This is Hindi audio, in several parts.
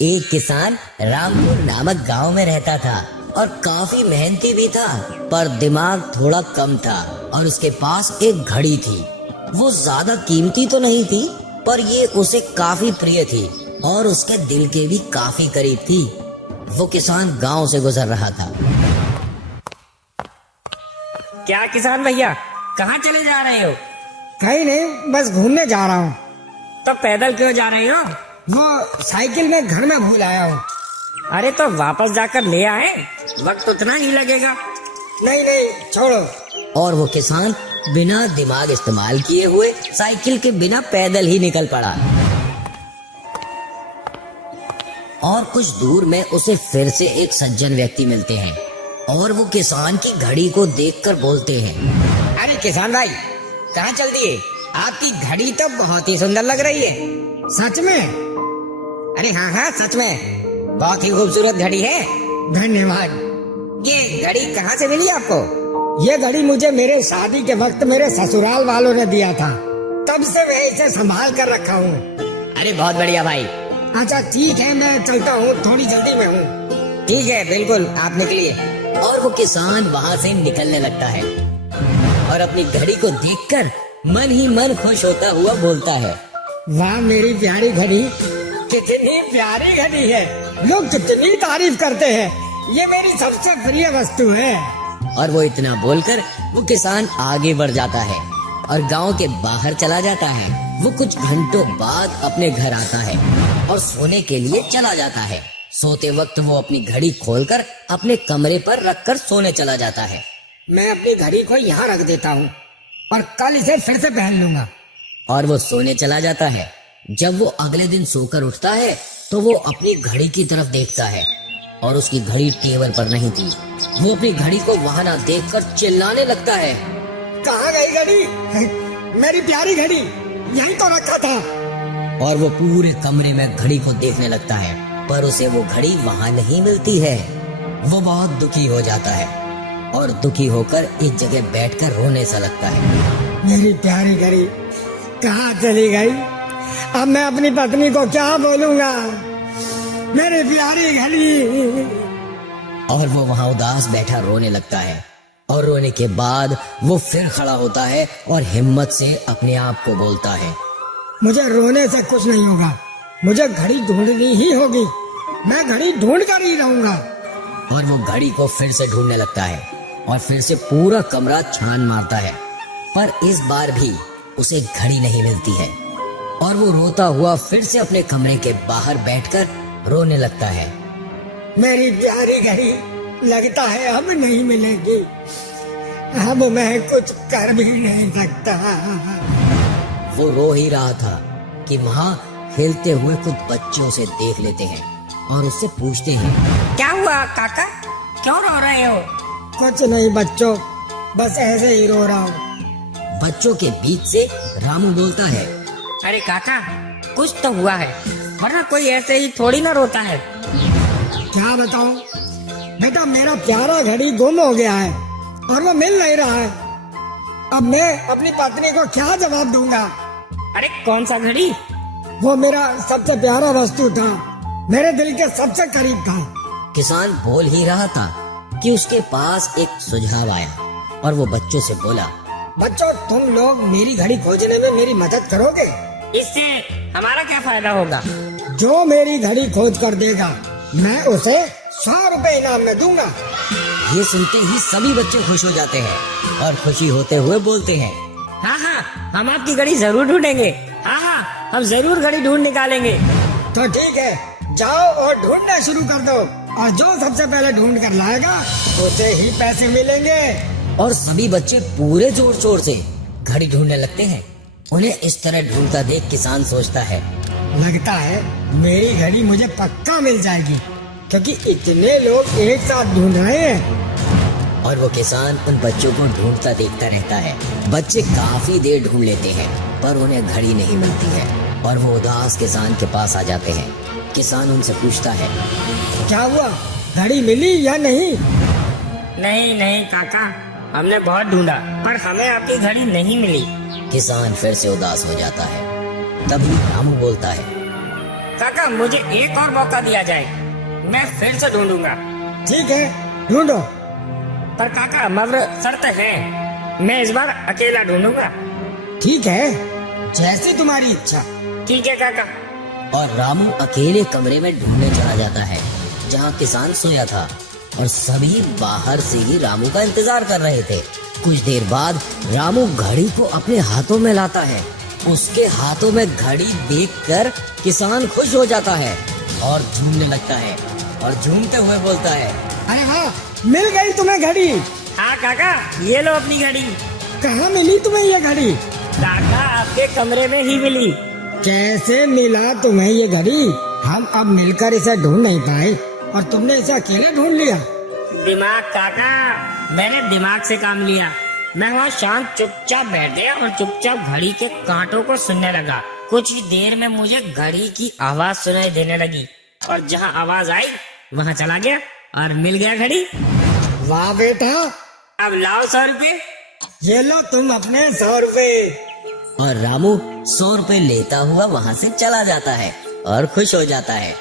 एक किसान रामपुर नामक गांव में रहता था और काफी मेहनती भी था, पर दिमाग थोड़ा कम था और उसके पास एक घड़ी थी। वो ज्यादा कीमती तो नहीं थी, पर ये उसे काफी प्रिय थी और उसके दिल के भी काफी करीब थी। वो किसान गांव से गुजर रहा था। क्या किसान भैया, कहाँ चले जा रहे हो? कहीं नहीं, बस घूमने जा रहा हूँ। तो पैदल क्यों जा रहे हो? वो साइकिल में घर में भूल आया हूँ। अरे तो वापस जाकर ले आए, वक्त उतना ही लगेगा। नहीं नहीं, छोड़ो। और वो किसान बिना दिमाग इस्तेमाल किए हुए साइकिल के बिना पैदल ही निकल पड़ा। और कुछ दूर में उसे फिर से एक सज्जन व्यक्ति मिलते हैं और वो किसान की घड़ी को देखकर बोलते हैं, अरे किसान भाई, कहाँ चल दिए? आपकी घड़ी तो बहुत ही सुंदर लग रही है। सच में? अरे हाँ हाँ, सच में बहुत ही खूबसूरत घड़ी है। धन्यवाद। ये घड़ी कहाँ से मिली आपको? ये घड़ी मुझे मेरे शादी के वक्त मेरे ससुराल वालों ने दिया था, तब से मैं इसे संभाल कर रखा हूँ। अरे बहुत बढ़िया भाई। अच्छा ठीक है, मैं चलता हूँ, थोड़ी जल्दी में हूँ। ठीक है, बिल्कुल, आप निकलिए। और वो किसान वहाँ से निकलने लगता है और अपनी घड़ी को देखकर मन ही मन खुश होता हुआ बोलता है, वाह मेरी प्यारी घड़ी, कितनी प्यारी घड़ी है। लोग कितनी तारीफ करते हैं, ये मेरी सबसे प्रिय वस्तु है। और वो इतना बोलकर वो किसान आगे बढ़ जाता है और गांव के बाहर चला जाता है। वो कुछ घंटों बाद अपने घर आता है और सोने के लिए चला जाता है। सोते वक्त वो अपनी घड़ी खोलकर अपने कमरे पर रखकर सोने चला जाता है। मैं अपनी घड़ी को यहाँ रख देता हूँ और कल इसे फिर से पहन लूंगा। और वो सोने चला जाता है। जब वो अगले दिन सोकर उठता है तो वो अपनी घड़ी की तरफ देखता है और उसकी घड़ी टेबल पर नहीं थी। वो अपनी घड़ी को वहां ना देखकर चिल्लाने लगता है, कहाँ गई घड़ी? मेरी प्यारी घड़ी, यहीं तो रखा था। और वो पूरे कमरे में घड़ी को देखने लगता है, पर उसे वो घड़ी वहां नहीं मिलती है। वो बहुत दुखी हो जाता है और दुखी होकर एक जगह बैठकर रोने सा लगता है। मेरी प्यारी घड़ी कहाँ चली गई? अब मैं अपनी पत्नी को क्या बोलूँगा? मेरी प्यारी घड़ी। और वो वहां उदास बैठा रोने लगता है और रोने के बाद वो फिर खड़ा होता है और हिम्मत से अपने आप को बोलता है, मुझे रोने से कुछ नहीं होगा, मुझे घड़ी ढूंढनी ही होगी। मैं घड़ी ढूंढ कर ही रहूंगा। और वो घड़ी को फिर से ढूंढने लगता है और फिर से पूरा कमरा छान मारता है, पर इस बार भी उसे घड़ी नहीं मिलती है। और वो रोता हुआ फिर से अपने कमरे के बाहर बैठकर रोने लगता है। मेरी प्यारी घड़ी लगता है अब नहीं मिलेगी। अब मैं कुछ कर भी नहीं सकता। वो रो ही रहा था कि वहाँ खेलते हुए कुछ बच्चे उसे देख लेते हैं और उससे पूछते हैं, क्या हुआ काका, क्यों रो रहे हो? कुछ नहीं बच्चों, बस ऐसे ही रो रहा हूँ। बच्चों के बीच से रामू बोलता है, अरे काका, कुछ तो हुआ है, वरना कोई ऐसे ही थोड़ी ना रोता है। क्या बताऊं बेटा, मेरा प्यारा घड़ी गुम हो गया है और वो मिल नहीं रहा है। अब मैं अपनी पत्नी को क्या जवाब दूंगा? अरे कौन सा घड़ी? वो मेरा सबसे प्यारा वस्तु था, मेरे दिल के सबसे करीब था। किसान बोल ही रहा था कि उसके पास एक सुझाव आया और वो बच्चों से बोला, बच्चों, तुम लोग मेरी घड़ी खोजने में मेरी मदद करोगे? इससे हमारा क्या फायदा होगा? जो मेरी घड़ी खोज कर देगा, मैं उसे 100 रुपए इनाम में दूंगा। ये सुनते ही सभी बच्चे खुश हो जाते हैं और खुशी होते हुए बोलते हैं, हाँ हाँ, हम आपकी घड़ी जरूर ढूंढेंगे। हाँ हाँ, हम जरूर घड़ी ढूंढ निकालेंगे। तो ठीक है, जाओ और ढूंढना शुरू कर दो और जो सबसे पहले ढूंढ कर लाएगा उसे ही पैसे मिलेंगे। और सभी बच्चे पूरे जोर शोर से घड़ी ढूंढने लगते हैं। उन्हें इस तरह ढूंढता देख किसान सोचता है, लगता है मेरी घड़ी मुझे पक्का मिल जाएगी, क्योंकि इतने लोग एक साथ ढूंढ रहे हैं। और वो किसान उन बच्चों को ढूंढता देखता रहता है। बच्चे काफी देर ढूंढ लेते हैं, पर उन्हें घड़ी नहीं मिलती है और वो उदास किसान के पास आ जाते हैं। किसान उनसे पूछता है, क्या हुआ, घड़ी मिली या नहीं? नहीं नहीं काका, हमने बहुत ढूंढा, पर हमें आपकी घड़ी नहीं मिली। किसान फिर से उदास हो जाता है। तभी रामू बोलता है, काका मुझे एक और मौका दिया जाए, मैं फिर से ढूंढूंगा। ठीक है, ढूंढो। पर काका मगर शर्त है, मैं इस बार अकेला ढूंढूंगा। ठीक है, जैसे तुम्हारी इच्छा। ठीक है काका। और रामू अकेले कमरे में ढूंढने चला जाता है जहाँ किसान सोया था, और सभी बाहर से ही रामू का इंतजार कर रहे थे। कुछ देर बाद रामू घड़ी को अपने हाथों में लाता है। उसके हाथों में घड़ी देखकर किसान खुश हो जाता है और झूमने लगता है और झूमते हुए बोलता है, अरे वाह, मिल गई तुम्हें घड़ी। हाँ काका, ये लो अपनी घड़ी। कहाँ मिली तुम्हें ये घड़ी? काका आपके कमरे में ही मिली। कैसे मिला तुम्हें ये घड़ी? हम अब मिलकर इसे ढूंढ नहीं पाए और तुमने इसे अकेले ढूंढ लिया। दिमाग काका, मैंने दिमाग से काम लिया। मैं वहाँ शांत चुपचाप बैठ गया और चुपचाप घड़ी के कांटों को सुनने लगा। कुछ ही देर में मुझे घड़ी की आवाज सुनाई देने लगी और जहाँ आवाज आई वहाँ चला गया और मिल गया घड़ी। वाह बेटा, अब लाओ 100 रुपये। ये लो तुम अपने 100 रुपए। और रामू 100 रुपए लेता हुआ वहाँ से चला जाता है और खुश हो जाता है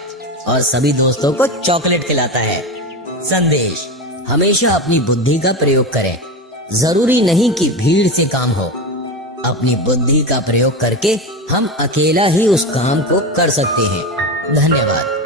और सभी दोस्तों को चॉकलेट खिलाता है। संदेश: हमेशा अपनी बुद्धि का प्रयोग करें। जरूरी नहीं कि भीड़ से काम हो। अपनी बुद्धि का प्रयोग करके हम अकेला ही उस काम को कर सकते हैं। धन्यवाद।